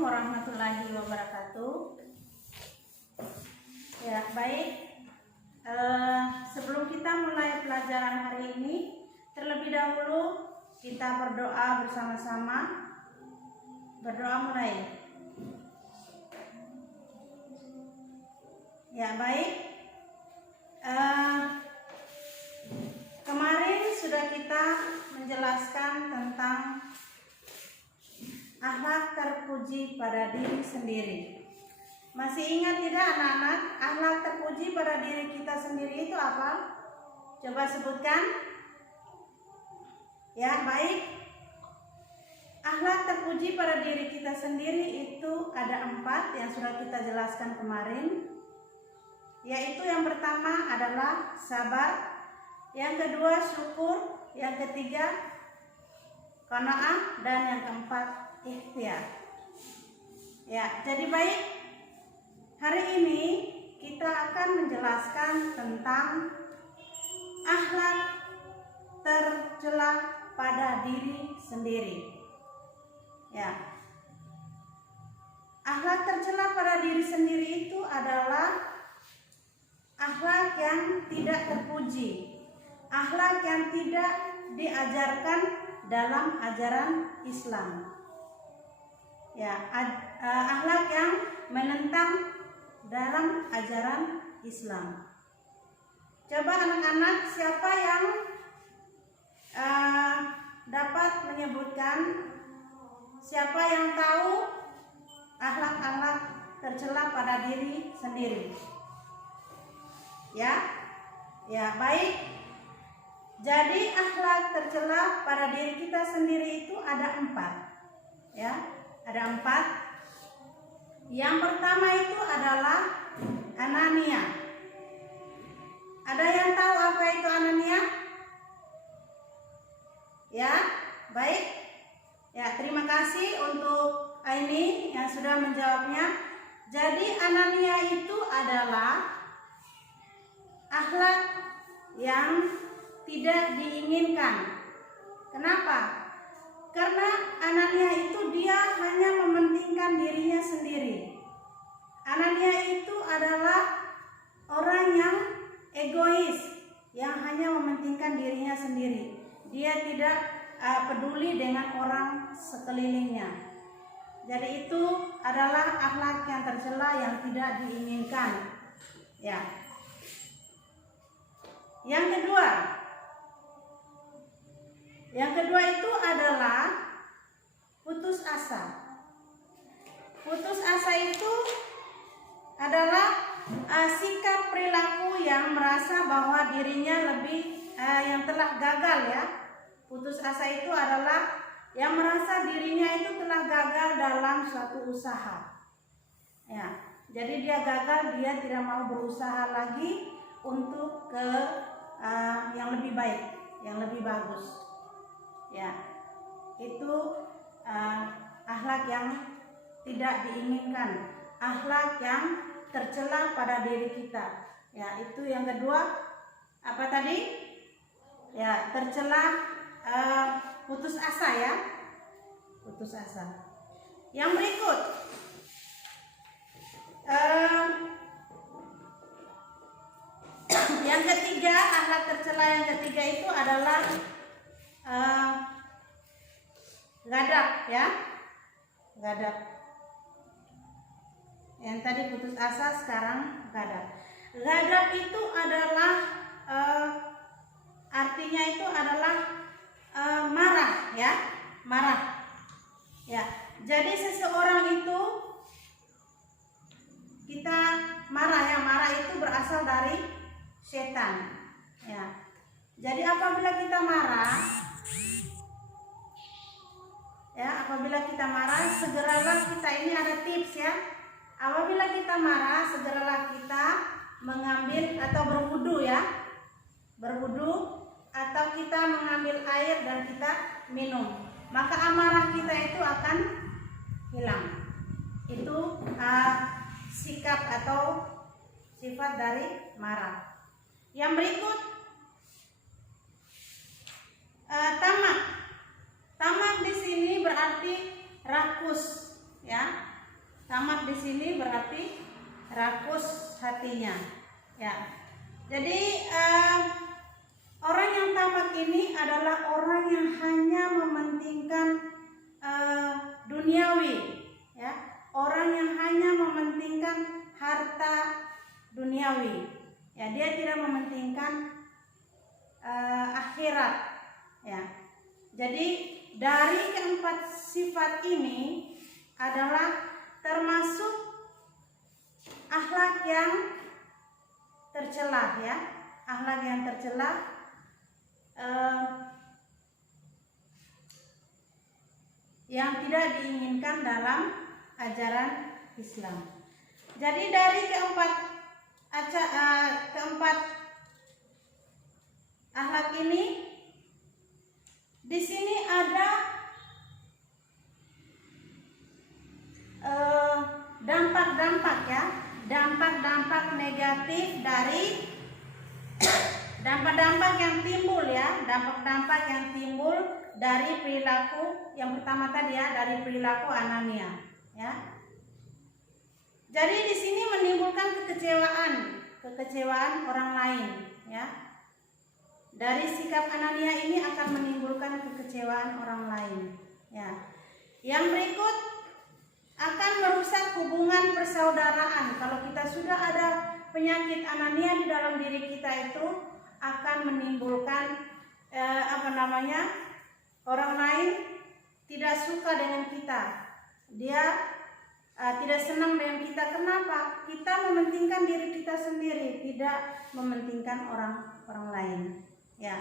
Assalamualaikum warahmatullahi wabarakatuh. Ya, baik. Sebelum kita mulai pelajaran hari ini, terlebih dahulu kita berdoa bersama-sama. Berdoa mulai. Ya, baik. Kemarin sudah kita menjelaskan tentang akhlak terpuji pada diri sendiri. Masih ingat tidak anak-anak, akhlak terpuji pada diri kita sendiri itu apa? Coba sebutkan. Ya, baik. Akhlak terpuji pada diri kita sendiri itu ada 4 yang sudah kita jelaskan kemarin. Yaitu yang pertama adalah sabar, yang kedua syukur, yang ketiga qanaah, dan yang keempat ikhtiar. Ya, jadi baik. Hari ini kita akan menjelaskan tentang akhlak tercela pada diri sendiri. Ya. Akhlak tercela pada diri sendiri itu adalah akhlak yang tidak terpuji, akhlak yang tidak diajarkan dalam ajaran Islam. Ya, akhlak yang menentang dalam ajaran Islam. Coba anak-anak, siapa yang dapat menyebutkan, siapa yang tahu akhlak-akhlak tercela pada diri sendiri? Ya, baik. Jadi akhlak tercela pada diri kita sendiri itu ada 4. Ya, ada 4. Yang pertama itu adalah anania. Ada yang tahu apa itu anania? Ya, baik. Ya, terima kasih untuk Aini yang sudah menjawabnya. Jadi anania itu adalah akhlak yang tidak diinginkan. Kenapa? Karena anania itu dia hanya mementingkan dirinya sendiri. Anania itu adalah orang yang egois, yang hanya mementingkan dirinya sendiri. Dia tidak peduli dengan orang sekelilingnya. Jadi itu adalah akhlak yang tercela yang tidak diinginkan. Ya. Yang kedua itu adalah putus asa. Putus asa itu adalah sikap perilaku yang merasa bahwa dirinya lebih yang telah gagal, ya. Putus asa itu adalah yang merasa dirinya itu telah gagal dalam suatu usaha. Ya, jadi dia gagal, dia tidak mau berusaha lagi untuk ke yang lebih baik, yang lebih bagus. Ya, itu akhlak yang tidak diinginkan, akhlak yang tercela pada diri kita. Ya, itu yang kedua. Apa tadi? Ya, tercela putus asa, ya. Putus asa. Yang berikut, yang ketiga, akhlak tercela yang ketiga itu adalah gadap, ya. Gadap. Yang tadi putus asa, sekarang gadap. Gadap itu adalah artinya itu adalah marah, ya. Marah. Ya. Jadi seseorang itu kita marah, ya. Marah itu berasal dari setan. Ya. Jadi apabila kita marah, ya, apabila kita marah, segeralah kita, ini ada tips, ya. Apabila kita marah, segeralah kita mengambil atau berwudu, ya. Berwudu atau kita mengambil air dan kita minum. Maka amarah kita itu akan hilang. Itu sikap atau sifat dari marah. Yang berikut, tamak. Tamak di sini berarti rakus, ya. Tamak di sini berarti rakus hatinya. Ya. Jadi orang yang tamak ini adalah orang yang hanya mementingkan duniawi, ya. Orang yang hanya mementingkan harta duniawi. Ya, dia tidak mementingkan akhirat. Ya. Jadi dari keempat sifat ini adalah termasuk akhlak yang tercela, ya. Akhlak yang tercela yang tidak diinginkan dalam ajaran Islam. Jadi dari keempat akhlak ini, di sini ada dampak-dampak, ya, dampak-dampak negatif dari dampak-dampak yang timbul, ya, dampak-dampak yang timbul dari perilaku yang pertama tadi, ya, dari perilaku Anania, ya. Jadi di sini menimbulkan kekecewaan orang lain, ya. Dari sikap Anania ini akan menimbulkan kekecewaan orang lain, ya. Yang berikut akan merusak hubungan persaudaraan. Kalau kita sudah ada penyakit Anania di dalam diri kita, itu akan menimbulkan orang lain tidak suka dengan kita. Dia tidak senang dengan kita. Kenapa? Kita mementingkan diri kita sendiri, tidak mementingkan orang lain. Ya.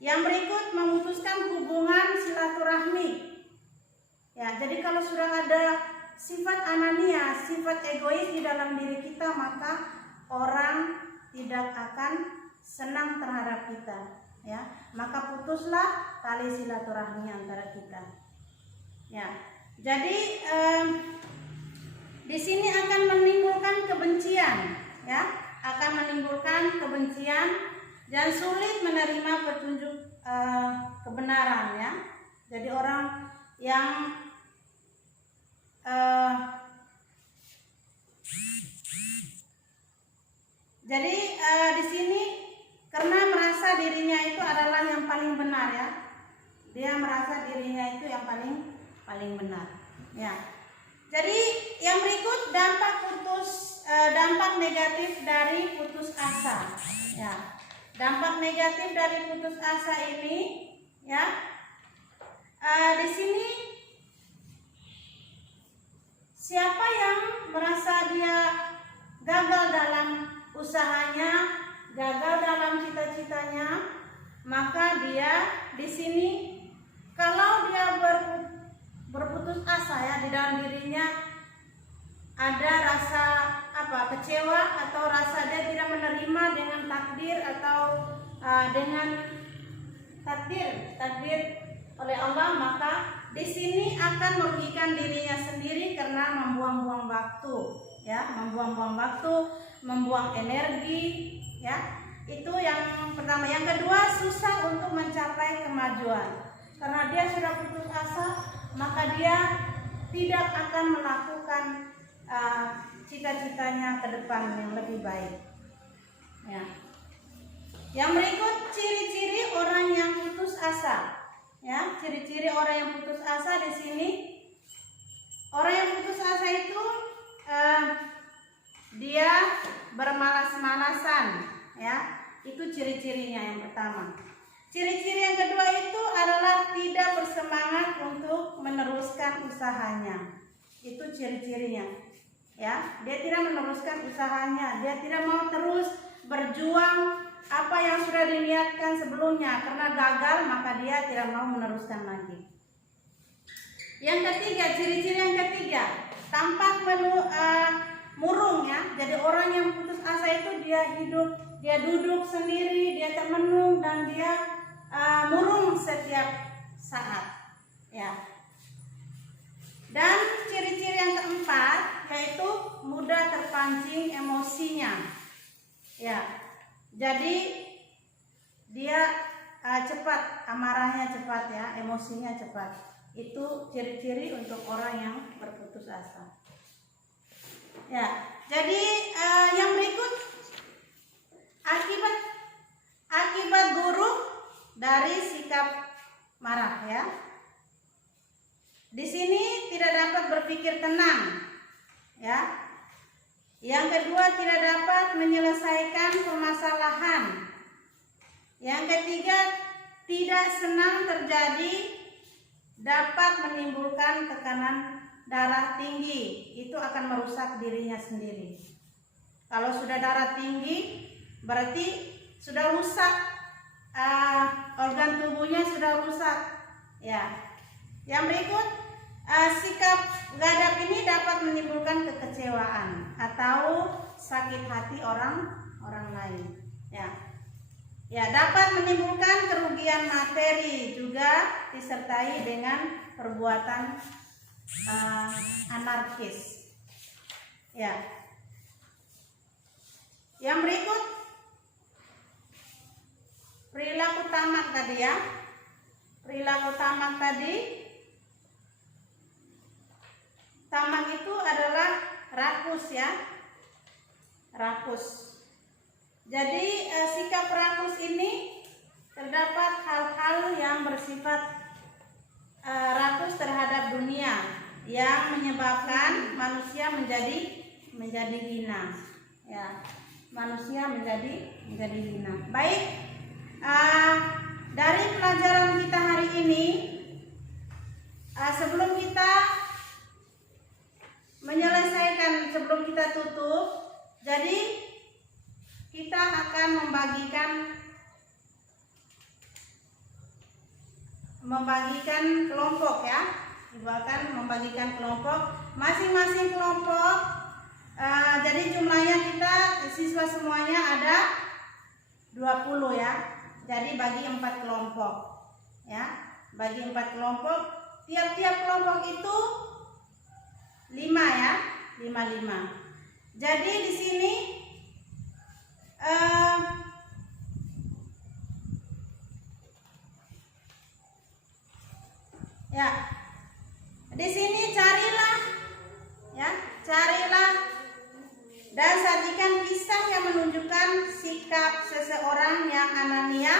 Yang berikut memutuskan hubungan silaturahmi. Ya, jadi kalau sudah ada sifat Anania, sifat egois di dalam diri kita, maka orang tidak akan senang terhadap kita, ya. Maka putuslah tali silaturahmi antara kita. Ya. Jadi di sini akan menimbulkan kebencian, ya. Akan menimbulkan kebencian dan sulit menerima petunjuk kebenaran, ya. Jadi orang yang di sini karena merasa dirinya itu adalah yang paling benar, ya. Dia merasa dirinya itu yang paling benar, ya. Jadi yang berikut dampak negatif dari putus asa, ya. Dampak negatif dari putus asa ini, ya. Di sini siapa yang merasa dia gagal dalam usahanya, gagal dalam cita-citanya, maka dia di sini kalau dia berputus asa, ya, di dalam dirinya ada rasa kecewa atau rasa dia tidak menerima dengan takdir atau dengan takdir oleh Allah, maka di sini akan merugikan dirinya sendiri karena membuang-buang waktu, ya, membuang-buang waktu, membuang energi, ya. Itu yang pertama. Yang kedua, susah untuk mencapai kemajuan. Karena dia sudah putus asa, maka dia tidak akan melakukan cita-citanya ke depan yang lebih baik, ya. Yang berikut ciri-ciri orang yang putus asa, ya. Ciri-ciri orang yang putus asa di sini, orang yang putus asa itu dia bermalas-malasan, ya. Itu ciri-cirinya yang pertama. Ciri-ciri yang kedua itu adalah tidak bersemangat untuk meneruskan usahanya. Itu ciri-cirinya, ya. Dia tidak meneruskan usahanya, dia tidak mau terus berjuang apa yang sudah diniatkan sebelumnya. Karena gagal, maka dia tidak mau meneruskan lagi. Yang ketiga, ciri-ciri yang ketiga, tampak murung, ya. Jadi orang yang putus asa itu dia duduk sendiri, dia termenung, dan dia murung setiap saat, ya. Dan ciri-ciri yang keempat yaitu mudah terpancing emosinya, ya. Jadi dia cepat, amarahnya cepat, ya, emosinya cepat. Itu ciri-ciri untuk orang yang berputus asa. Ya, jadi yang berikut akibat buruk dari sikap marah ya. Di sini tidak dapat berpikir tenang ya. Yang kedua, tidak dapat menyelesaikan permasalahan. Yang ketiga, tidak senang terjadi, dapat menimbulkan tekanan darah tinggi. Itu akan merusak dirinya sendiri. Kalau sudah darah tinggi, berarti sudah rusak, organ tubuhnya sudah rusak. Ya. Yang berikut, sikap gadap ini dapat menimbulkan kekecewaan atau sakit hati orang lain. Ya, dapat menimbulkan kerugian materi, juga disertai dengan perbuatan anarkis. Ya. Yang berikut perilaku tamak tadi ya. Perilaku tamak tadi, tamak itu adalah rakus ya. Rakus. Jadi sikap rakus ini terdapat hal-hal yang bersifat rakus terhadap dunia yang menyebabkan manusia menjadi hina. Ya, manusia menjadi hina. Baik, dari pelajaran kita hari ini, sebelum kita menyelesaikan, sebelum kita tutup, jadi kita akan membagikan kelompok ya. Ibu akan membagikan kelompok, masing-masing kelompok. Jadi jumlahnya kita siswa semuanya ada 20 ya. Jadi bagi 4 kelompok ya. Bagi 4 kelompok, tiap-tiap kelompok itu 5 ya. 5. Jadi di sini ya, di sini carilah dan sajikan kisah yang menunjukkan sikap seseorang yang anania,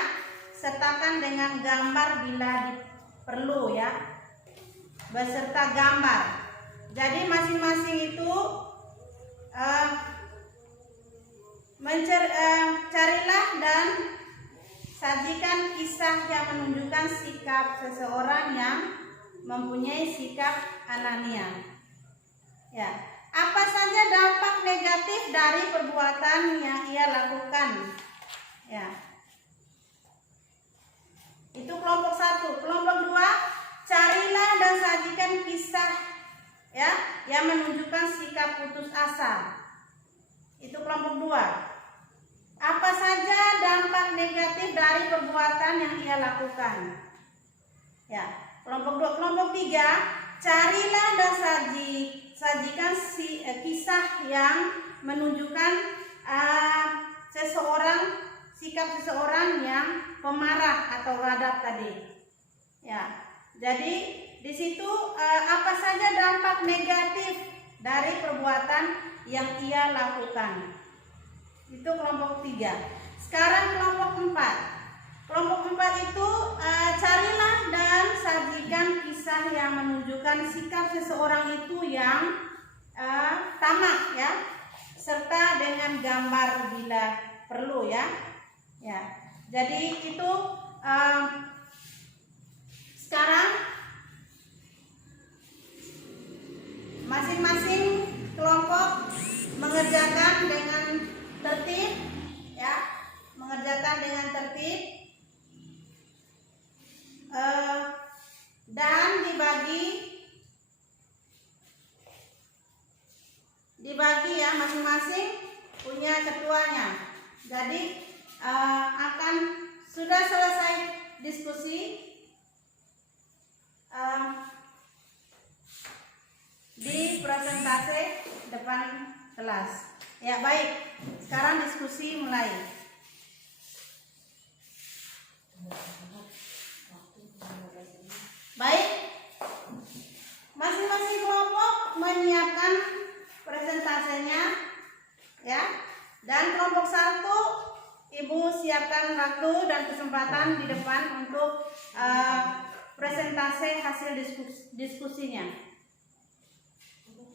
sertakan dengan gambar bila perlu ya, beserta gambar. Jadi masing-masing itu carilah dan sajikan kisah yang menunjukkan sikap seseorang yang mempunyai sikap anania. Ya, apa saja dampak negatif dari perbuatan yang ia lakukan? Ya, itu kelompok 1. Kelompok 2, carilah dan sajikan kisah ya yang menunjukkan sikap putus asa. Itu kelompok 2. Apa saja dampak negatif dari perbuatan yang ia lakukan? Ya, kelompok 2. Kelompok 3, carilah dan sajikan kisah yang menunjukkan sikap seseorang yang pemarah atau gadap tadi. Ya, jadi di situ apa saja dampak negatif dari perbuatan yang ia lakukan. Itu kelompok 3. Sekarang kelompok 4. Kelompok 4 itu carilah dan sajikan kisah yang menunjukkan sikap seseorang itu yang tamak ya, serta dengan gambar bila perlu ya. Ya. Jadi itu sekarang masing-masing kelompok mengerjakan dengan tertib ya, dan dibagi ya, masing-masing punya ketuanya. Jadi akan sudah selesai diskusi, di presentase depan kelas. Ya, baik. Sekarang diskusi mulai. Baik. Masing-masing kelompok menyiapkan presentasenya Dan kelompok 1, Ibu siapkan waktu dan kesempatan di depan untuk presentasi hasil diskusinya.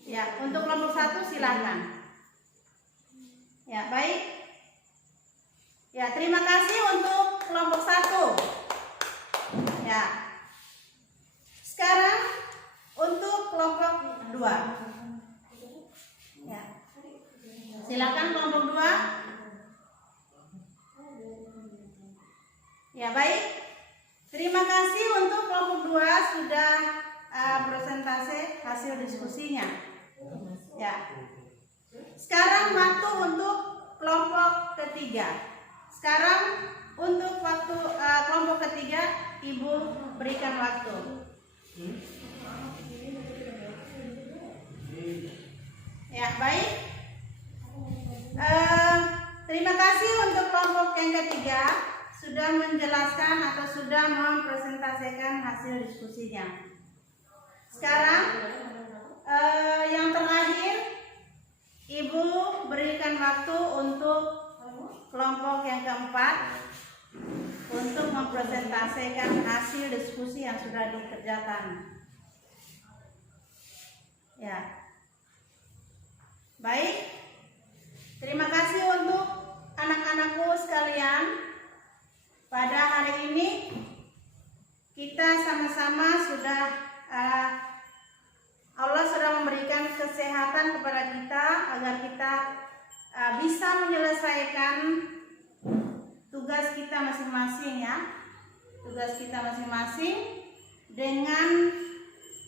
Ya, untuk kelompok 1 silakan. Ya, baik. Ya, terima kasih untuk kelompok 1. Ya. Sekarang untuk kelompok 2. Ya. Silakan kelompok 2. Ya, baik. Terima kasih untuk kelompok 2 sudah presentasi hasil diskusinya. Ya. Sekarang waktu untuk kelompok ketiga. Sekarang untuk waktu kelompok ketiga, Ibu berikan waktu. Ya, baik. Terima kasih untuk kelompok yang ketiga sudah menjelaskan atau sudah mempresentasikan hasil diskusinya. Sekarang yang terakhir, Ibu berikan waktu untuk kelompok yang keempat untuk mempresentasikan hasil diskusi yang sudah dikerjakan. Ya. Baik. Terima kasih untuk anak-anakku sekalian. Pada hari ini kita sama-sama sudah Allah sudah memberikan kesehatan kepada kita agar kita bisa menyelesaikan tugas kita masing-masing, ya. Tugas kita masing-masing dengan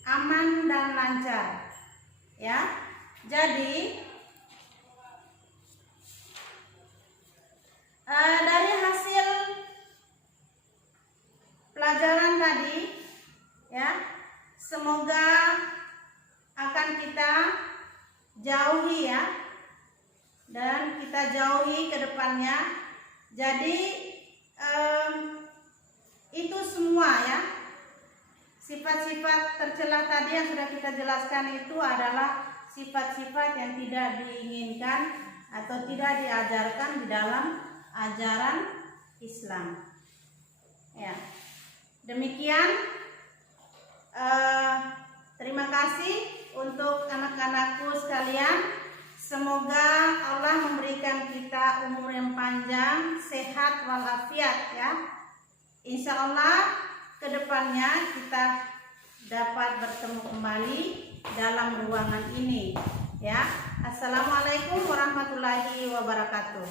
aman dan lancar, ya. Jadi dari hasil pelajaran tadi, ya, semoga akan kita jauhi, ya, dan kita jauhi ke depannya. Jadi itu semua, ya, sifat-sifat tercela tadi yang sudah kita jelaskan itu adalah sifat-sifat yang tidak diinginkan atau tidak diajarkan di dalam ajaran Islam. Ya, demikian. Terima kasih untuk anak-anakku sekalian. Semoga Allah memberikan kita umur yang panjang, sehat walafiat, ya. Insya Allah kedepannya kita dapat bertemu kembali dalam ruangan ini, ya. Assalamualaikum warahmatullahi wabarakatuh.